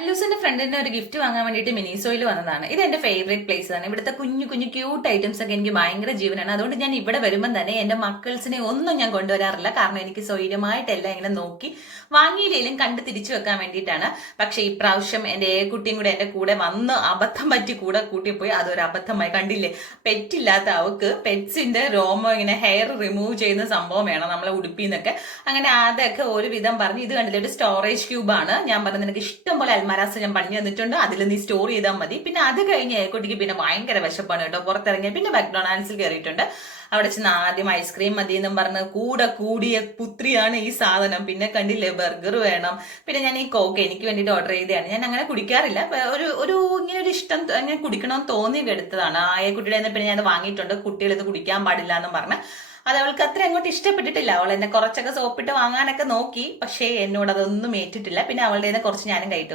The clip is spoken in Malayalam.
അല്ലൂസിന്റെ ഫ്രണ്ടിന് ഒരു ഗിഫ്റ്റ് വാങ്ങാൻ വേണ്ടിയിട്ട് മിനിസോയിൽ വന്നതാണ്. ഇത് എന്റെ ഫേവറേറ്റ് പ്ലേസ് ആണ്. ഇവിടുത്തെ കുഞ്ഞു കുഞ്ഞു ക്യൂട്ട് ഐറ്റംസ് ഒക്കെ എനിക്ക് ഭയങ്കര ജീവനാണ്. അതുകൊണ്ട് ഞാൻ ഇവിടെ വരുമ്പോൾ തന്നെ എന്റെ മക്കൾസിനെ ഒന്നും ഞാൻ കൊണ്ടുവരാറില്ല. കാരണം എനിക്ക് സ്വൈര്യമായിട്ടെല്ലാം ഇങ്ങനെ നോക്കി വാങ്ങിയില്ലെങ്കിലും കണ്ട് തിരിച്ചു വെക്കാൻ വേണ്ടിയിട്ടാണ്. പക്ഷെ ഇപ്രാവശ്യം എന്റെ കുട്ടിയും കൂടെ എന്റെ കൂടെ വന്ന് അബദ്ധം പറ്റി കൂടെ കൂട്ടിപ്പോയി. അതൊരു അബദ്ധമായി. കണ്ടില്ലേ, പെറ്റില്ലാത്ത അവക്ക് പെറ്റ്സിന്റെ രോമം ഇങ്ങനെ ഹെയർ റിമൂവ് ചെയ്യുന്ന സംഭവം വേണം നമ്മളെ ഉടുപ്പിന്നൊക്കെ. അങ്ങനെ അതൊക്കെ ഒരുവിധം പറഞ്ഞു. ഇത് കണ്ടില്ല, ഒരു സ്റ്റോറേജ് ക്യൂബാണ്. ഞാൻ പറഞ്ഞത് നിനക്ക് ഇഷ്ടം പോലെ അൽമാരാസ് ഞാൻ പണിഞ്ഞു തന്നിട്ടുണ്ട്, അതിൽ നീ സ്റ്റോർ ചെയ്താൽ മതി. പിന്നെ അത് കഴിഞ്ഞ് കുട്ടിക്ക് പിന്നെ ഭയങ്കര വിശപ്പാണ് കേട്ടോ. പുറത്തിറങ്ങിയ പിന്നെ മക്ഡൊണാൾഡ്സിൽ കയറിയിട്ടുണ്ട്. അവിടെ ചെന്ന് ആദ്യം ഐസ്ക്രീം മതി എന്നും പറഞ്ഞ് കൂടെ കൂടിയ പുത്രിയാണ് ഈ സാധനം. പിന്നെ കണ്ടില്ലേ, ബർഗർ വേണം. പിന്നെ ഞാൻ ഈ കോക്ക് എനിക്ക് വേണ്ടിയിട്ട് ഓർഡർ ചെയ്തതാണ്. ഞാൻ അങ്ങനെ കുടിക്കാറില്ല. ഒരു ഇങ്ങനെ ഒരു ഇഷ്ടം അങ്ങനെ കുടിക്കണമെന്ന് തോന്നി എടുത്തതാണ്. കുട്ടിയുടെ പിന്നെ ഞാൻ വാങ്ങിയിട്ടുണ്ട്. കുട്ടികളിത് കുടിക്കാൻ പാടില്ല എന്നും പറഞ്ഞ്. അത് അവൾക്ക് അത്ര അങ്ങോട്ട് ഇഷ്ടപ്പെട്ടിട്ടില്ല. അവൾ എന്നെ കുറച്ചൊക്കെ സോപ്പിട്ട് വാങ്ങാനൊക്കെ നോക്കി, പക്ഷേ എന്നോട് അതൊന്നും ഏറ്റിട്ടില്ല. പിന്നെ അവളുടെ കുറച്ച് ഞാനും കയറ്റി